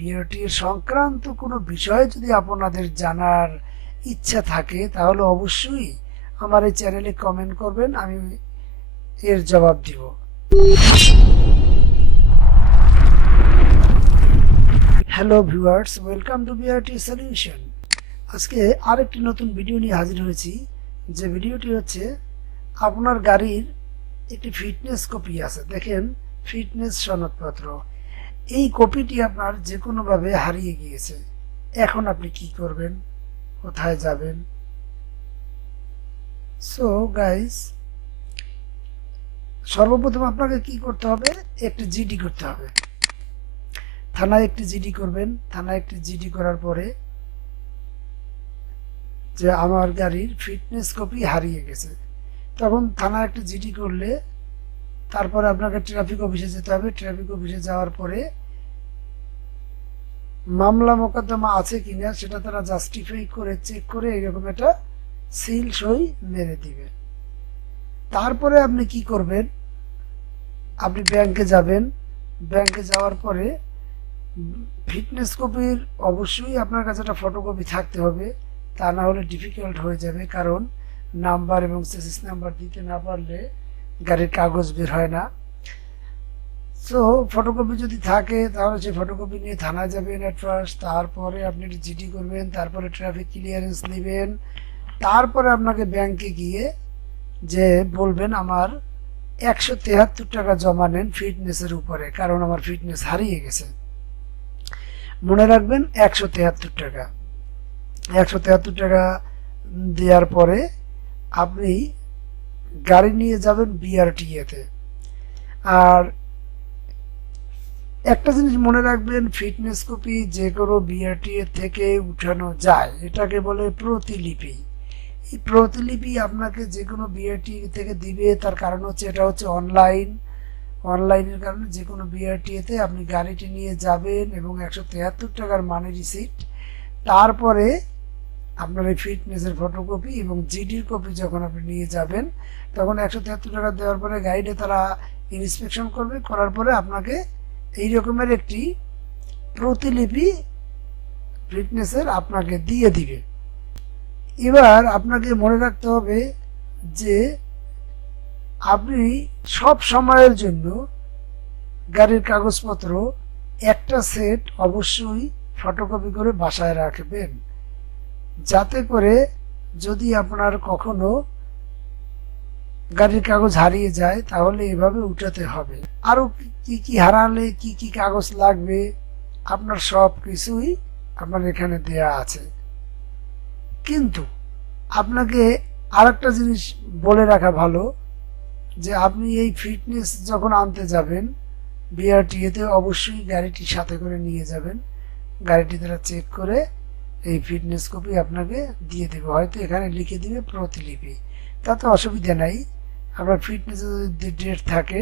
BRT এর সংক্রান্ত কোনো বিষয় যদি আপনাদের জানার ইচ্ছা থাকে তাহলে অবশ্যই আমার এই চ্যানেলে কমেন্ট করবেন, আমি এর জবাব দিব। Hello viewers, welcome to BRT solution. আজকে আরেকটি নতুন ভিডিও নিয়ে হাজির হয়েছি। যে ভিডিওটি হচ্ছে আপনার গাড়ির একটি ফিটনেস কপি আছে, দেখেন ফিটনেস সনদপত্র। এই কপিটি আপনার যে কোনোভাবে হারিয়ে গিয়েছে, এখন আপনি কি করবেন, কোথায় যাবেন? সো গাইস, সর্বপ্রথম আপনাকে কি করতে হবে, একটি জিডি করতে হবে। থানায় একটি জিডি করবেন। থানায় একটি জিডি করার পরে যে আমার গাড়ির ফিটনেস কপি হারিয়ে গেছে, তখন থানায় একটি জিডি করলে তারপরে আপনাকে ট্রাফিক অফিসে যেতে হবে। ট্রাফিক অফিসে যাওয়ার পরে মামলা মোকদ্দমা আছে কিনা সেটা তারা জাস্টিফাই করে চেক করে এরকম একটা সিল সই মেরে দিবে। তারপরে আপনি কি করবেন, আপনি ব্যাংকে যাবেন। ব্যাংকে যাওয়ার পরে ফিটনেস কপির অবশ্যই আপনার কাছে একটা ফটোকপি থাকতে হবে, তা না হলে ডিফিকাল্ট হয়ে যাবে, কারণ নাম্বার এবং চেসিস নাম্বার দিতে না পারলে গাড়ির কাগজ বের হয় না। সো ফটোকপি যদি থাকে তাহলে সেই ফটোকপি নিয়ে থানায় যাবেন এট ফার্স্ট, তারপরে আপনি জিডি করবেন, তারপরে ট্রাফিক ক্লিয়ারেন্স নেবেন, তারপরে আপনাকে ব্যাংকে গিয়ে যে বলবেন আমার 173 টাকা জমা নেন ফিটনেসের উপরে, কারণ আমার ফিটনেস হারিয়ে গেছে। মনে রাখবেন 173 টাকা। 173 টাকা দেওয়ার পরে আপনি গাড়ি নিয়ে যাবেন বিআরটিএতে। আর একটা জিনিস মনে রাখবেন, ফিটনেস কপি যে কোনো বিআরটিএ থেকে উঠানো যায়, এটাকে বলে প্রতিলিপি। এই প্রতিলিপি আপনাকে যে কোনো বিআরটিএ থেকে দিবে, তার কারণ হচ্ছে এটা হচ্ছে অনলাইনের কারণে যে কোনো বিআরটিএতে আপনি গাড়িটি নিয়ে যাবেন এবং 173 টাকার মানি রিসিট, তারপরে আপনার এই ফিটনেসের ফটোকপি এবং জিডির কপি যখন আপনি নিয়ে যাবেন, তখন 173 টাকা দেওয়ার পরে গাড়িটা তারা ইন্সপেকশন করবে, করার পরে আপনাকে এই রকমের একটি প্রতিলিপি ফিটনেসের আপনাকে দিয়ে দিবে। এবার আপনাকে মনে রাখতে হবে যে আপনি সব সময়ের জন্য গাড়ির কাগজপত্র একটা সেট অবশ্যই ফটোকপি করে বাসায় রাখবেন, যাতে করে যদি আপনার কখনো গাড়ির কাগজ হারিয়ে যায় তাহলে এভাবে উঠাতে হবে। আরো কি কি হারালে কি কি কাগজ লাগবে আপনার সব কিছুই আপনার এখানে দেয়া আছে। কিন্তু আপনাকে আরেকটা জিনিস বলে রাখা ভালো, যে আপনি এই ফিটনেস যখন আনতে যাবেন বিআরটিএতে, অবশ্যই গাড়িটি সাথে করে নিয়ে যাবেন। গাড়িটি তারা চেক করে এই ফিটনেস কপি আপনাকে দিয়ে দেবে, হয়তো এখানে লিখে দিবে প্রতিলিপি, তাতে অসুবিধা নাই। আপনার ফিটনেসের যদি ডেট থাকে,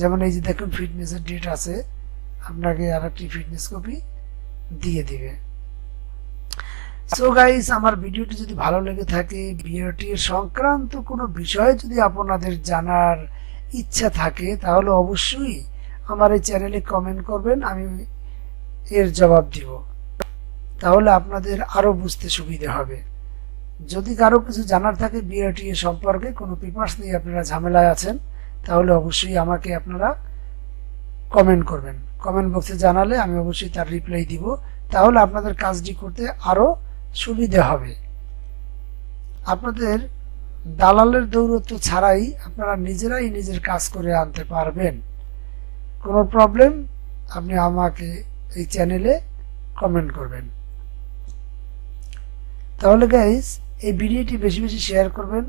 যেমন এই যে দেখুন ফিটনেসের ডেট আছে, আপনাকে আর একটি ফিটনেস কপি দিয়ে দিবে। সো গাইস, আমার ভিডিওটি যদি ভালো লেগে থাকে, বিআরটি এর সংক্রান্ত কোনো বিষয় যদি আপনাদের জানার ইচ্ছা থাকে তাহলে অবশ্যই আমার এই চ্যানেলে কমেন্ট করবেন, আমি এর জবাব দিব। তাহলে আপনাদের আরো বুঝতে সুবিধা হবে। যদি কারো কিছু জানার থাকে বিআরটি এর সম্পর্কে, কোনো পেপারস নিয়ে আপনারা ঝামেলায় আছেন, তাহলে অবশ্যই আমাকে আপনারা কমেন্ট করবেন। কমেন্ট বক্সে জানালে আমি অবশ্যই তার রিপ্লাই দিব, তাহলে আপনাদের কাজটি করতে আরো সুবিধা হবে। আপনাদের দালালের দৌরত্ব ছাড়াই আপনারা নিজেরাই নিজের কাজ করে আনতে পারবেন। কোনো প্রবলেম আপনি আমাকে এই চ্যানেলে কমেন্ট করবেন। তাহলে গাইস, এই ভিডিওটি বেশি বেশি শেয়ার করবেন,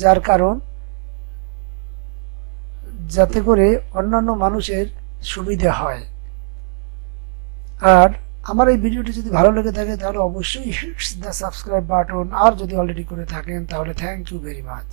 যার কারণ যাতে করে অন্যান্য মানুষের সুবিধা হয়। আর আমার এই ভিডিওটি যদি ভালো লেগে থাকে তাহলে অবশ্যই হিটস দ্য সাবস্ক্রাইব বাটন, আর যদি অলরেডি করে থাকেন তাহলে থ্যাংক ইউ ভেরি মাচ।